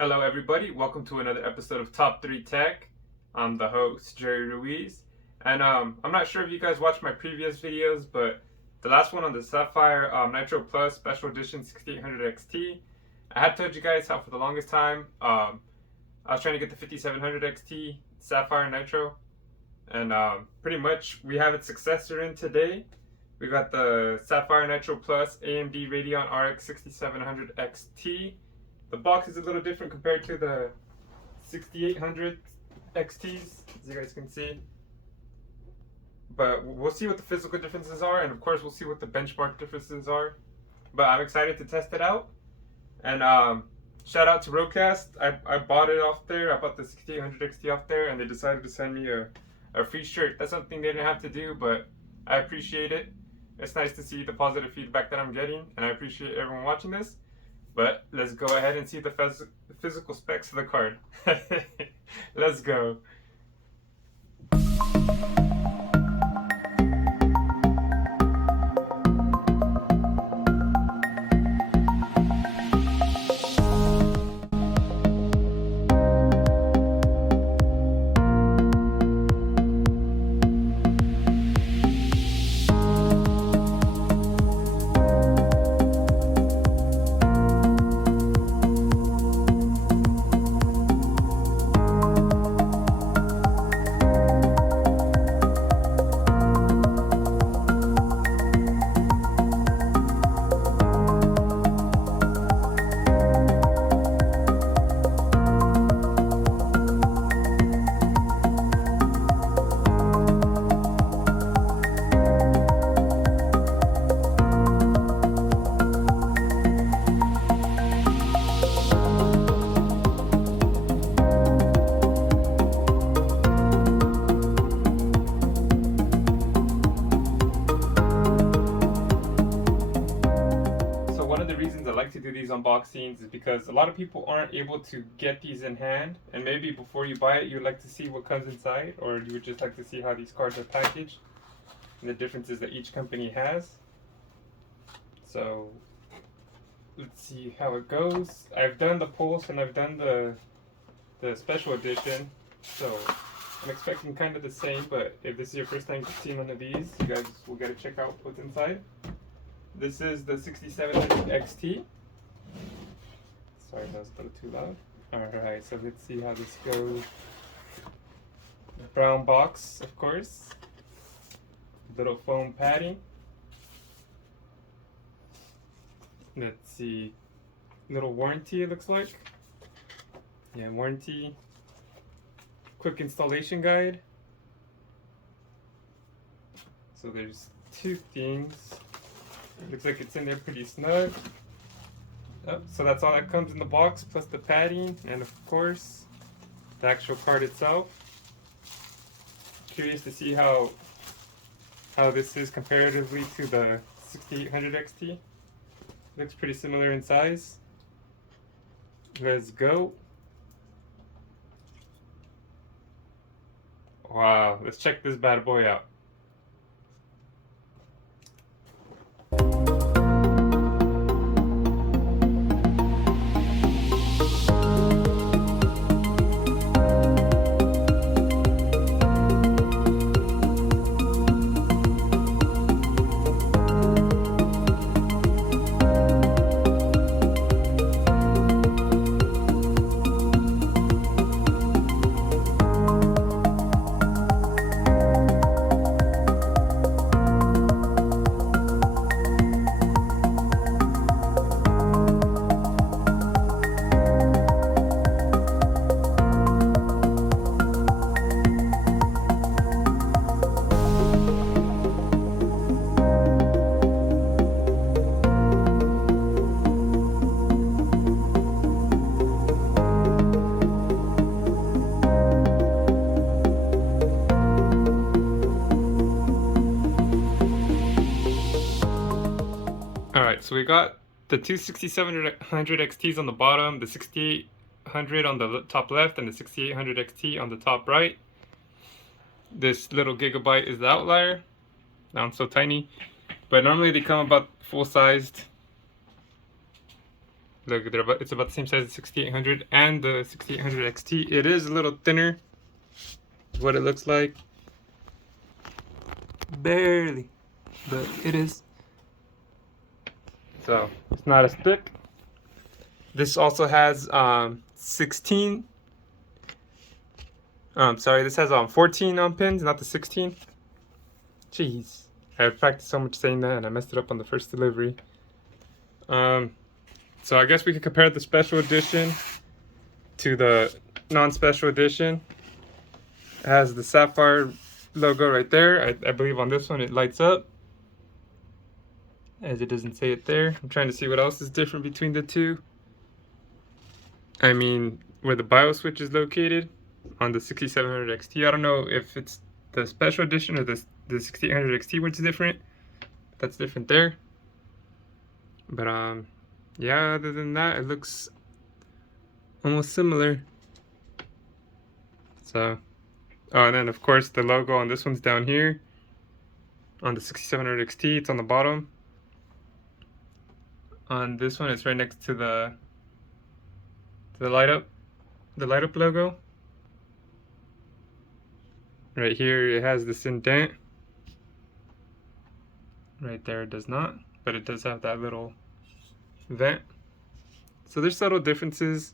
Hello everybody, welcome to another episode of Top3Tech. I'm the host, Jerry Ruiz. And I'm not sure if you guys watched my previous videos, but the last one on the Sapphire Nitro Plus Special Edition 6800 XT, I had told you guys how for the longest time I was trying to get the 5700 XT Sapphire Nitro. And pretty much we have its successor in today. We got the Sapphire Nitro Plus AMD Radeon RX 6700 XT. The box is a little different compared to the 6800 XTs, as you guys can see. But we'll see what the physical differences are, and of course we'll see what the benchmark differences are. But I'm excited to test it out. And shout out to Roadcast. I bought it off there. I bought the 6800 XT off there, and they decided to send me a free shirt. That's something they didn't have to do, but I appreciate it. It's nice to see the positive feedback that I'm getting, and I appreciate everyone watching this. But let's go ahead and see the physical specs of the card. Let's go. To do these unboxings is because a lot of people aren't able to get these in hand, and maybe before you buy it you'd like to see what comes inside, or you would just like to see how these cards are packaged and the differences that each company has. So let's see how it goes. I've done the Pulse and I've done the special edition, so I'm expecting kind of the same, but if this is your first time seeing one of these, you guys will get to check out what's inside. This is the 6700 XT. Sorry, that was a little too loud. Alright, so let's see how this goes. Brown box, of course. Little foam padding. Let's see. Little warranty, it looks like. Yeah, warranty. Quick installation guide. So there's two things. Looks like it's in there pretty snug. Oh, so that's all that comes in the box, plus the padding, and of course the actual card itself. Curious to see how this is comparatively to the 6800 XT. Looks pretty similar in size. Let's go. Wow, let's check this bad boy out. Alright, so we got the two 6700 XTs on the bottom, the 6800 on the top left, and the 6800 XT on the top right. This little gigabyte is the outlier. Sounds so tiny. But normally they come about full-sized. Look, it's about the same size as the 6800 and the 6800 XT. It is a little thinner, is what it looks like. Barely, but it is. So it's not as thick. This also has 16. Sorry, this has 14 pins, not the 16. Jeez, I practiced so much saying that and I messed it up on the first delivery. So I guess we could compare the special edition to the non-special edition. It has the Sapphire logo right there. I believe on this one it lights up, as it doesn't say it there. I'm trying to see what else is different between the two. I mean, where the BIOS switch is located on the 6700 XT. I don't know if it's the special edition or the 6800 XT which is different. That's different there. But yeah, other than that, it looks almost similar. So, oh, and then of course the logo on this one's down here. On the 6700 XT, it's on the bottom. On this one, it's right next to the light up logo. Right here, it has this indent. Right there, it does not, but it does have that little vent. So there's subtle differences,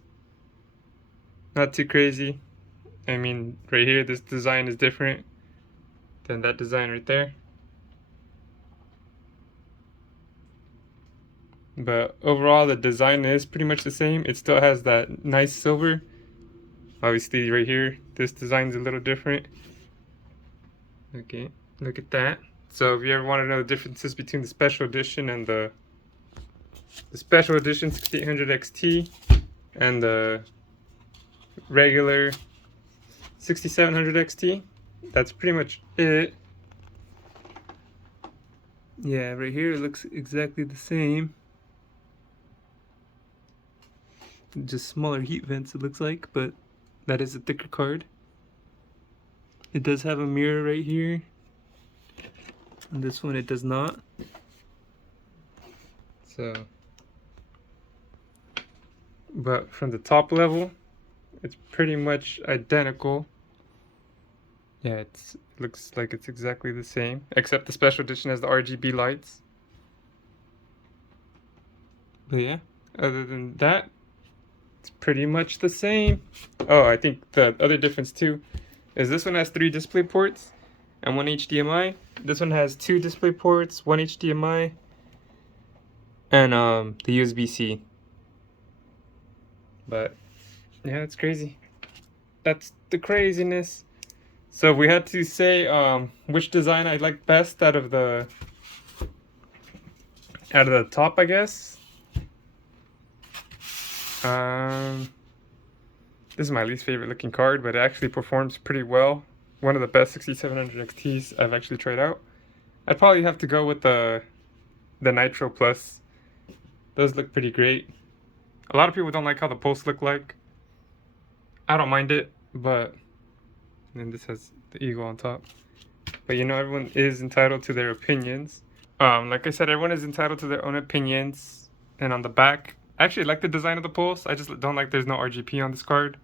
not too crazy. I mean, right here, this design is different than that design right there. But overall, the design is pretty much the same. It still has that nice silver. Obviously, right here, this design's a little different. Okay, look at that. So if you ever want to know the differences between the special edition and the special edition 6800 XT and the regular 6700 XT, that's pretty much it. Yeah, right here it looks exactly the same. Just smaller heat vents, it looks like, but that is a thicker card. It does have a mirror right here. On this one it does not. So, but from the top level, it's pretty much identical. Yeah, it looks like it's exactly the same, except the special edition has the RGB lights. But yeah, other than that, it's pretty much the same. Oh, I think the other difference too is this one has 3 display ports and 1 HDMI. This one has 2 display ports, 1 HDMI, and the USB-C. But yeah, it's crazy. That's the craziness. So if we had to say which design I like best out of the top, I guess. This is my least favorite looking card, but it actually performs pretty well. One of the best 6700 XTs I've actually tried out. I'd probably have to go with the Nitro Plus. Those look pretty great. A lot of people don't like how the posts look like. I don't mind it, but then this has the eagle on top. But you know, everyone is entitled to their opinions. Like I said, everyone is entitled to their own opinions. And on the back, I actually like the design of the pulse. I just don't like there's no RGB on this card.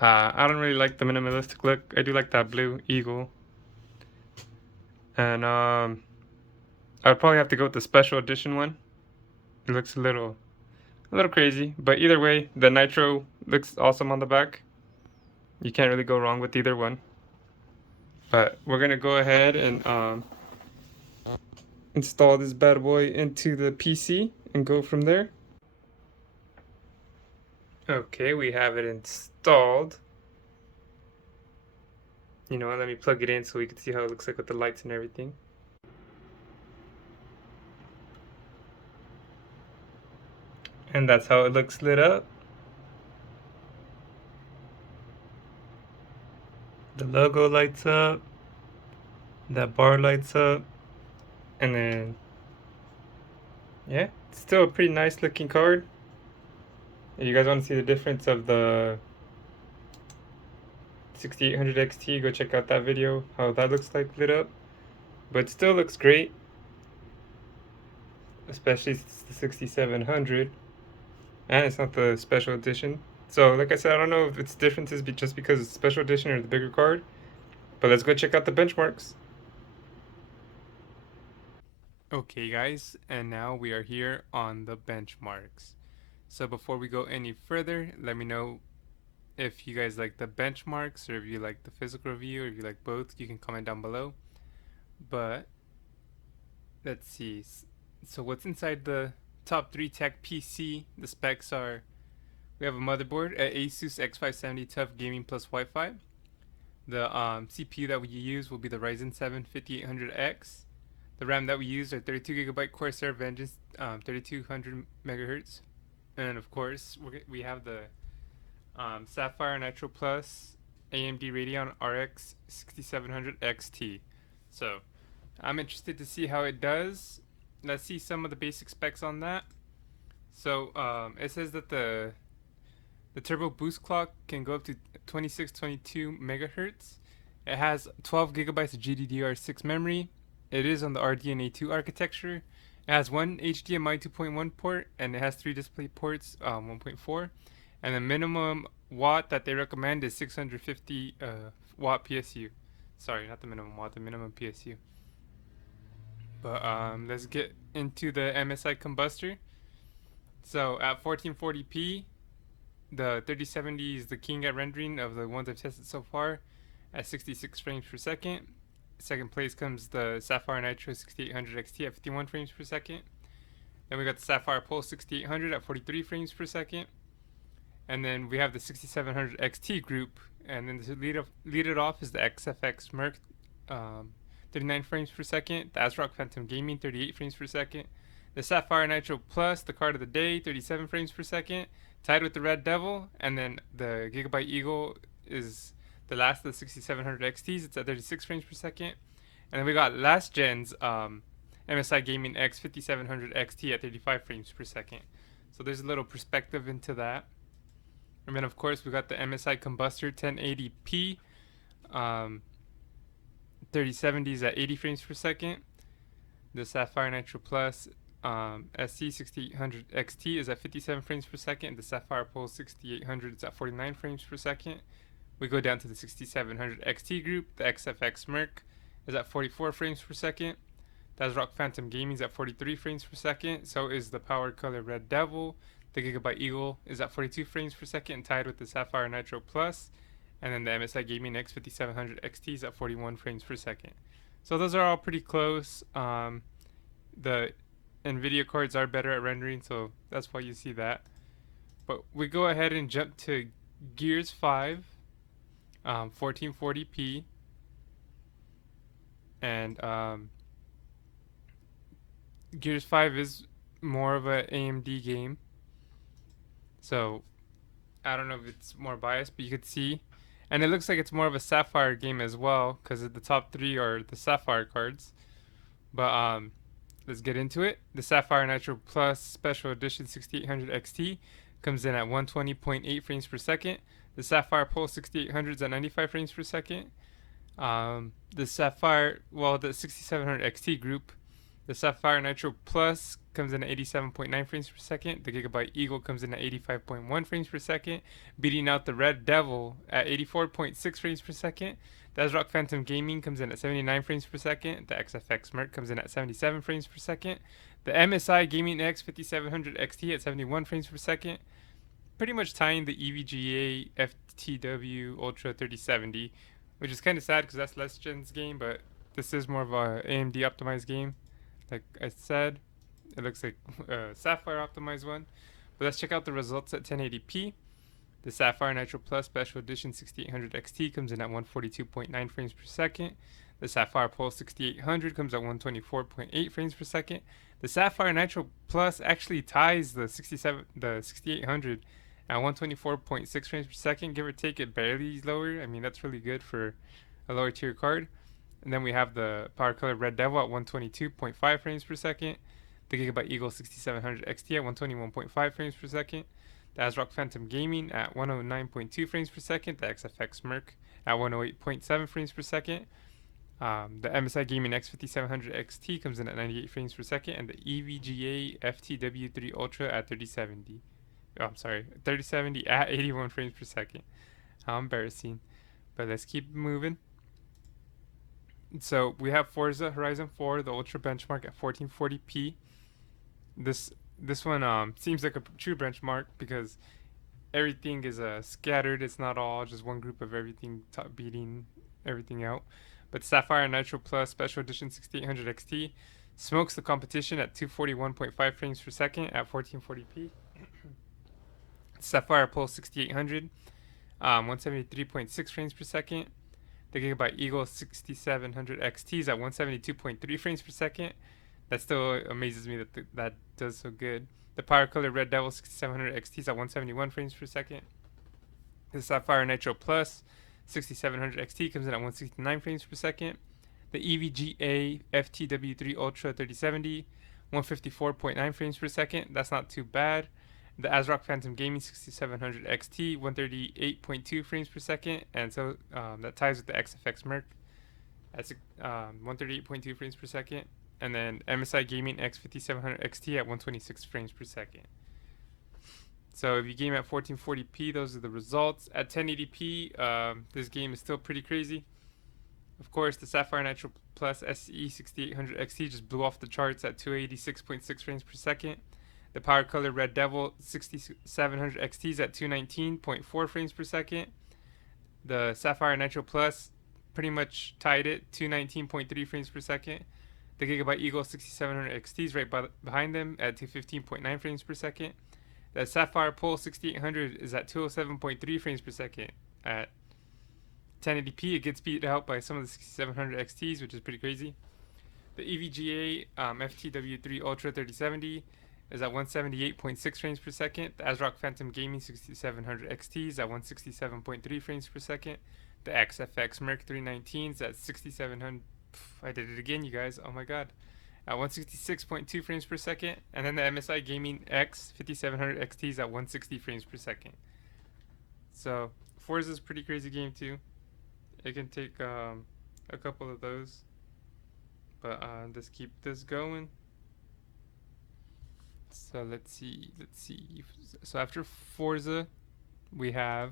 I don't really like the minimalistic look. I do like that blue eagle. And I would probably have to go with the special edition one. It looks a little crazy, but either way, the Nitro looks awesome on the back. You can't really go wrong with either one. But we're gonna go ahead and install this bad boy into the PC and go from there. Okay, we have it installed. You know what, let me plug it in so we can see how it looks like with the lights and everything. And that's how it looks lit up. The logo lights up. That bar lights up. And then, yeah, it's still a pretty nice looking card. If you guys want to see the difference of the 6800 XT, go check out that video, how that looks like lit up. But it still looks great, especially since it's the 6700. and it's not the special edition. So, like I said, I don't know if its difference is just because it's special edition or the bigger card, but let's go check out the benchmarks. Okay, guys, and now we are here on the benchmarks. So, before we go any further, let me know if you guys like the benchmarks or if you like the physical review or if you like both. You can comment down below. But let's see. So, what's inside the Top3Tech PC? The specs are: we have a motherboard, a Asus X570 Tough Gaming plus Wi-Fi. The CPU that we use will be the Ryzen 7 5800X. The RAM that we use are 32GB Corsair Vengeance 3200 megahertz. And of course, we have the Sapphire Nitro Plus AMD Radeon RX 6700 XT. So I'm interested to see how it does. Let's see some of the basic specs on that. So it says that the turbo boost clock can go up to 2622 megahertz. It has 12 gigabytes of GDDR6 memory. It is on the RDNA2 architecture. It has one HDMI 2.1 port and it has 3 display ports, 1.4. And the minimum watt that they recommend is 650 watt PSU. Sorry, not the minimum watt, the minimum PSU. But let's get into the MSI combustor. So at 1440p, the 3070 is the king at rendering of the ones I've tested so far at 66 frames per second. Second place comes the Sapphire Nitro 6800 XT at 51 frames per second. Then we got the Sapphire Pulse 6800 at 43 frames per second. And then we have the 6700 XT group. And then to lead it off is the XFX Merc 39 frames per second. The ASRock Phantom Gaming 38 frames per second. The Sapphire Nitro Plus, the card of the day, 37 frames per second. Tied with the Red Devil. And then the Gigabyte Eagle is the last of the 6700 XTs. It's at 36 frames per second. And then we got last gen's MSI Gaming X 5700 XT at 35 frames per second. So there's a little perspective into that. And then of course we got the MSI Combustor 1080p 3070s at 80 frames per second. The Sapphire Nitro Plus SC 6800 XT is at 57 frames per second. The Sapphire Pulse 6800 is at 49 frames per second. We go down to the 6700 XT group. The XFX Merc is at 44 frames per second. The ASRock Phantom Gaming is at 43 frames per second. So is the Power Color Red Devil. The Gigabyte Eagle is at 42 frames per second, tied with the Sapphire Nitro Plus. And then the MSI Gaming X 5700 XT is at 41 frames per second. So those are all pretty close. The NVIDIA cards are better at rendering, so that's why you see that. But we go ahead and jump to Gears 5, 1440p. And Gears 5 is more of an AMD game. So I don't know if it's more biased, but you could see. And it looks like it's more of a Sapphire game as well, because the top 3 are the Sapphire cards. But let's get into it. The Sapphire Nitro Plus Special Edition 6800 XT comes in at 120.8 frames per second. The Sapphire Pulse 6800 is at 95 frames per second. The 6700 XT group, the Sapphire Nitro Plus comes in at 87.9 frames per second. The Gigabyte Eagle comes in at 85.1 frames per second, beating out the Red Devil at 84.6 frames per second. The ASRock Phantom Gaming comes in at 79 frames per second. The XFX Merc comes in at 77 frames per second. The MSI Gaming X 5700 XT at 71 frames per second. Pretty much tying the EVGA FTW Ultra 3070, which is kind of sad because that's less gen's game, but this is more of a AMD optimized game. Like I said, it looks like a Sapphire optimized one. But let's check out the results at 1080p. The Sapphire Nitro Plus Special Edition 6800 XT comes in at 142.9 frames per second. The Sapphire Pulse 6800 comes at 124.8 frames per second. The Sapphire Nitro Plus actually ties the 6800 at 124.6 frames per second, give or take. It barely lower. I mean, that's really good for a lower tier card. And then we have the Power Color Red Devil at 122.5 frames per second. The Gigabyte Eagle 6700 XT at 121.5 frames per second. The ASRock Phantom Gaming at 109.2 frames per second. The XFX Merc at 108.7 frames per second. The MSI Gaming X 5700 XT comes in at 98 frames per second. And the EVGA FTW3 Ultra at 3070. Oh, I'm sorry, 3070 at 81 frames per second. How embarrassing. But let's keep moving. So we have Forza Horizon 4, the ultra benchmark at 1440p. This this one seems like a true benchmark because everything is scattered. It's not all just one group of everything beating everything out. But Sapphire Nitro Plus Special Edition 6800 XT smokes the competition at 241.5 frames per second at 1440p. Sapphire Pulse 6800, 173.6 frames per second. The Gigabyte Eagle 6700 XT is at 172.3 frames per second. That still amazes me that that does so good. The Power Color Red Devil 6700 XT is at 171 frames per second. The Sapphire Nitro Plus 6700 XT comes in at 169 frames per second. The EVGA FTW3 Ultra 3070, 154.9 frames per second. That's not too bad. The ASRock Phantom Gaming 6700 XT, 138.2 frames per second, and so that ties with the XFX Merc at 138.2 frames per second. And then MSI Gaming X5700 XT at 126 frames per second. So if you game at 1440p, those are the results. At 1080p, this game is still pretty crazy. Of course, the Sapphire Nitro Plus SE 6800 XT just blew off the charts at 286.6 frames per second. The Power Color Red Devil 6700 XT is at 219.4 frames per second. The Sapphire Nitro Plus pretty much tied it, 219.3 frames per second. The Gigabyte Eagle 6700 XT is right behind them at 215.9 frames per second. The Sapphire Pulse 6800 is at 207.3 frames per second. At 1080p, it gets beat out by some of the 6700 XTs, which is pretty crazy. The EVGA FTW3 Ultra 3070 is at 178.6 frames per second. The ASRock Phantom Gaming 6700 XT is at 167.3 frames per second. The XFX Merc 319 is at 6700. I did it again, you guys. Oh my god. At 166.2 frames per second. And then the MSI Gaming X 5700 XT is at 160 frames per second. So, Forza is a pretty crazy game too. It can take a couple of those. But let's keep this going. So let's see. So after Forza, we have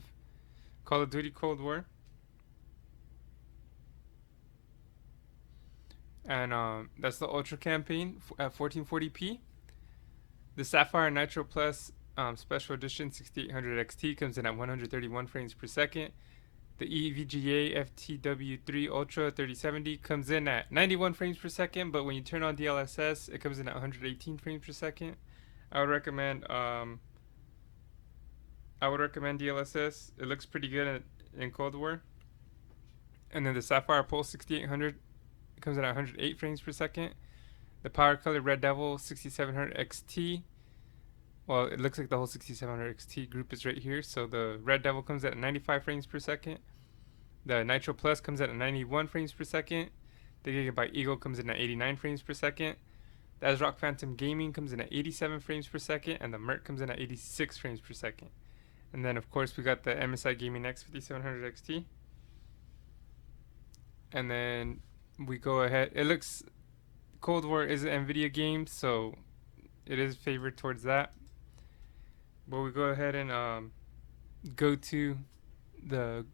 Call of Duty Cold War. And that's the Ultra campaign at 1440p. The Sapphire Nitro Plus Special Edition 6800 XT comes in at 131 frames per second. The EVGA FTW3 Ultra 3070 comes in at 91 frames per second, but when you turn on DLSS, it comes in at 118 frames per second. I would recommend DLSS. It looks pretty good in Cold War. And then the Sapphire Pulse 6800 comes in at 108 frames per second. The Power Color Red Devil 6700 XT. Well, it looks like the whole 6700 XT group is right here. So the Red Devil comes at 95 frames per second. The Nitro Plus comes at 91 frames per second. The Gigabyte Eagle comes in at 89 frames per second. The ASRock Phantom Gaming comes in at 87 frames per second. And the Merc comes in at 86 frames per second. And then, of course, we got the MSI Gaming X5700 XT. And then we go ahead. It looks Cold War is an NVIDIA game, so it is favored towards that. But we go ahead and go to the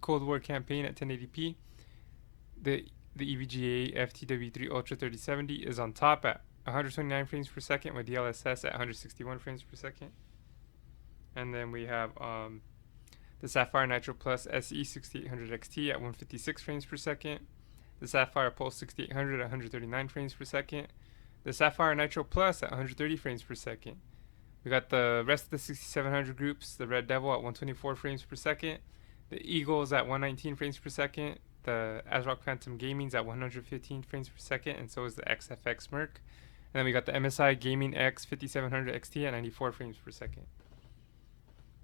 Cold War campaign at 1080p. The EVGA FTW3 Ultra 3070 is on top at 129 frames per second with DLSS at 161 frames per second. And then we have the Sapphire Nitro Plus SE 6800 XT at 156 frames per second. The Sapphire Pulse 6800 at 139 frames per second. The Sapphire Nitro Plus at 130 frames per second. We got the rest of the 6700 groups, the Red Devil at 124 frames per second. The Eagles at 119 frames per second. The ASRock Phantom Gaming's at 115 frames per second, and so is the XFX Merc. And then we got the MSI Gaming X 5700 XT at 94 frames per second.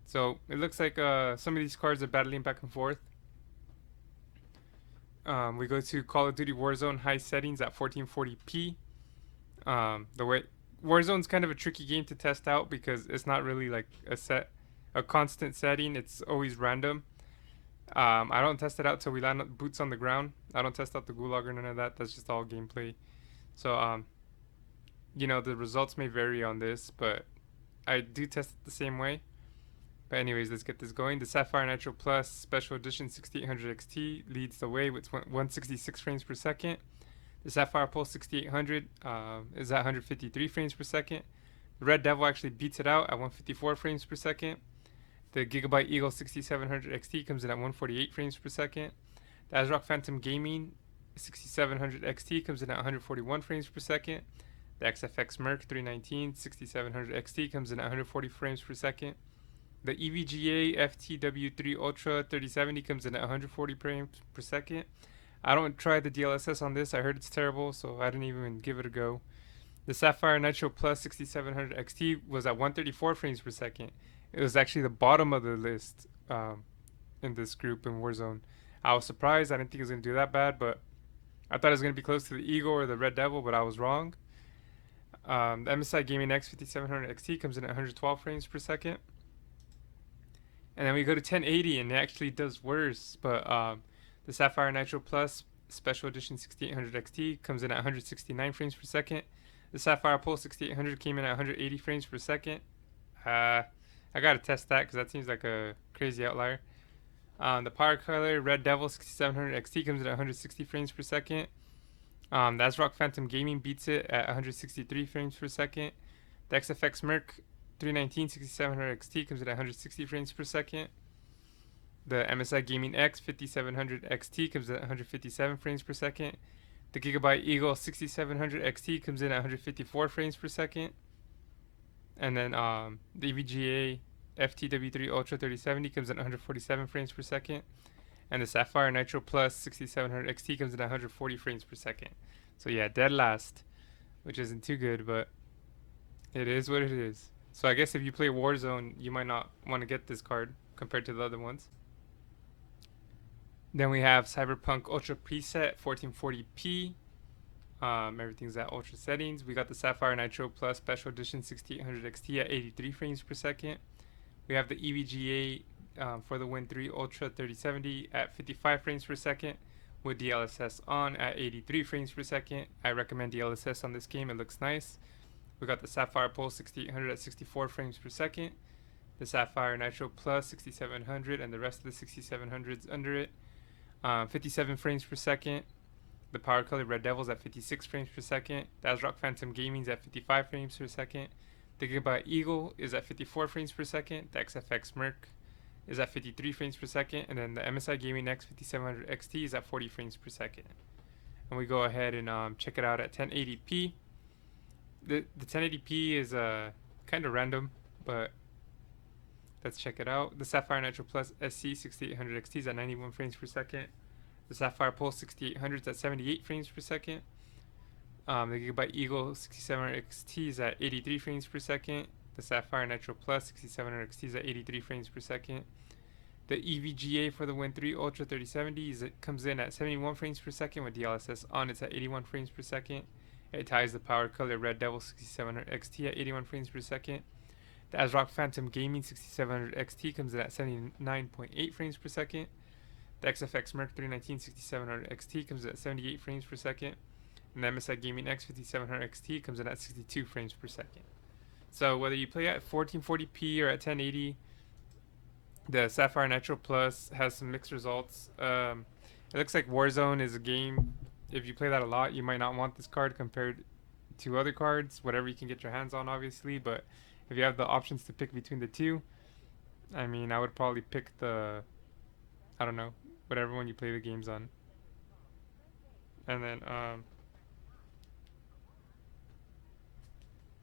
So it looks like some of these cards are battling back and forth. We go to Call of Duty Warzone high settings at 1440p. The way Warzone's kind of a tricky game to test out because it's not really like a constant setting. It's always random. I don't test it out till we land boots on the ground. I don't test out the gulag or none of that. That's just all gameplay. So the results may vary on this, but I do test it the same way. But anyways, let's get this going. The Sapphire Nitro Plus Special Edition 6800 XT leads the way with 166 frames per second. The Sapphire Pulse 6800 is at 153 frames per second. The Red Devil actually beats it out at 154 frames per second. The Gigabyte Eagle 6700 XT comes in at 148 frames per second. The ASRock Phantom Gaming 6700 XT comes in at 141 frames per second. The XFX Merc 319 6700 XT comes in at 140 frames per second. The EVGA FTW3 Ultra 3070 comes in at 140 frames per second. I don't try the DLSS on this. I heard it's terrible, so I didn't even give it a go. The Sapphire Nitro Plus 6700 XT was at 134 frames per second. It was actually the bottom of the list in this group in Warzone. I was surprised. I didn't think it was going to do that bad, but I thought it was going to be close to the Eagle or the Red Devil, but I was wrong. The MSI Gaming X 5700 XT comes in at 112 frames per second. And then we go to 1080 and it actually does worse, but the Sapphire Nitro Plus Special Edition 6800 XT comes in at 169 frames per second. The Sapphire Pulse 6800 came in at 180 frames per second. I gotta test that because that seems like a crazy outlier. The Power Color Red Devil 6700 XT comes in at 160 frames per second. The ASRock Phantom Gaming beats it at 163 frames per second. The XFX Merc 319 6700 XT comes in at 160 frames per second. The MSI Gaming X 5700 XT comes in at 157 frames per second. The Gigabyte Eagle 6700 XT comes in at 154 frames per second. And then the EVGA FTW3 Ultra 3070 comes in at 147 frames per second. And the Sapphire Nitro Plus 6700 XT comes in at 140 frames per second. So yeah, dead last, which isn't too good, but it is what it is. So I guess if you play Warzone, you might not want to get this card compared to the other ones. Then we have Cyberpunk Ultra Preset 1440p. Everything's at ultra settings. We got the Sapphire Nitro Plus Special Edition 6800 XT at 83 frames per second. We have the EVGA for the Win 3 Ultra 3070 at 55 frames per second with DLSS on at 83 frames per second. I recommend DLSS on this game. It looks nice. We got the Sapphire Pulse 6800 at 64 frames per second. The Sapphire Nitro Plus 6700 and the rest of the 6700s under it. 57 frames per second. The Power Color Red Devil's at 56 frames per second. The ASRock Phantom Gaming's at 55 frames per second. The Gigabyte Eagle is at 54 frames per second. The XFX Merc is at 53 frames per second. And then the MSI Gaming X 5700 XT is at 40 frames per second. And we go ahead and check it out at 1080p. The 1080p is kind of random, but let's check it out. The Sapphire Nitro Plus SC 6800 XT is at 91 frames per second. The Sapphire Pulse 6800 is at 78 frames per second. The Gigabyte Eagle 6700 XT is at 83 frames per second. The Sapphire Nitro Plus 6700 XT is at 83 frames per second. The EVGA for the Win 3 Ultra 3070 comes in at 71 frames per second with DLSS on. It's at 81 frames per second. It ties the Power Color Red Devil 6700 XT at 81 frames per second. The ASRock Phantom Gaming 6700 XT comes in at 79.8 frames per second. The XFX Merc 319 6700 XT comes in at 78 frames per second. And the MSI Gaming X 5700 XT comes in at 62 frames per second. So whether you play at 1440p or at 1080, the Sapphire Nitro Plus has some mixed results. It looks like Warzone is a game. If you play that a lot, you might not want this card compared to other cards, whatever you can get your hands on, obviously. But if you have the options to pick between the two, I mean, I would probably pick the, I don't know, whatever one you play the games on. And then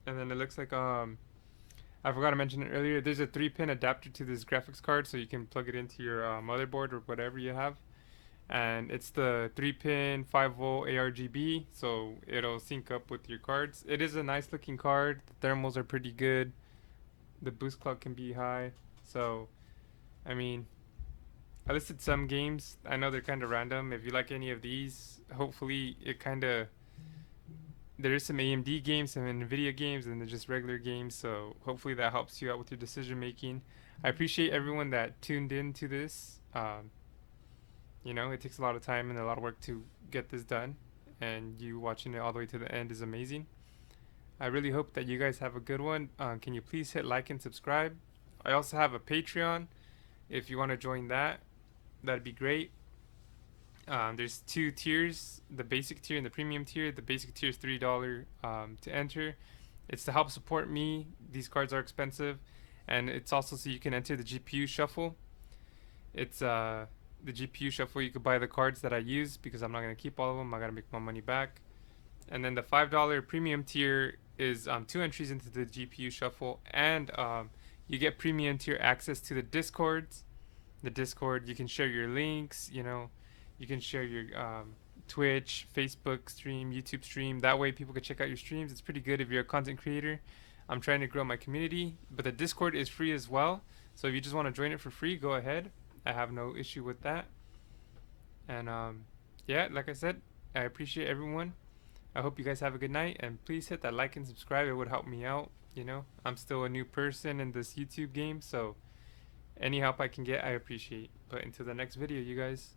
it looks like I forgot to mention it earlier. There's a 3-pin adapter to this graphics card, so you can plug it into your motherboard or whatever you have. And it's the 3-pin 5-volt ARGB, so it'll sync up with your cards. It is a nice looking card. The thermals are pretty good. The boost clock can be high. So, I mean, I listed some games. I know they're kind of random. If you like any of these, hopefully it kind of... There is some AMD games, some NVIDIA games, and they're just regular games. So hopefully that helps you out with your decision making. I appreciate everyone that tuned in to this. You know, it takes a lot of time and a lot of work to get this done, and you watching it all the way to the end is amazing. I really hope that you guys have a good one. Can you please hit like and subscribe? I also have a Patreon. If you want to join that, that'd be great. There's two tiers, the basic tier and the premium tier. The basic tier is $3 to enter. It's to help support me. These cards are expensive, and it's also so you can enter the GPU shuffle. It's the GPU shuffle. You could buy the cards that I use because I'm not gonna keep all of them. I gotta make my money back. And then the $5 premium tier is 2 entries into the GPU shuffle, and you get premium tier access to the Discords. The Discord, you can share your links. You can share your Twitch, Facebook stream, YouTube stream. That way, people can check out your streams. It's pretty good if you're a content creator. I'm trying to grow my community, but the Discord is free as well. So if you just want to join it for free, go ahead. I have no issue with that. And yeah, like I said, I appreciate everyone. I hope you guys have a good night, and please hit that like and subscribe. It would help me out. I'm still a new person in this YouTube game, so any help I can get, I appreciate. But until the next video, you guys.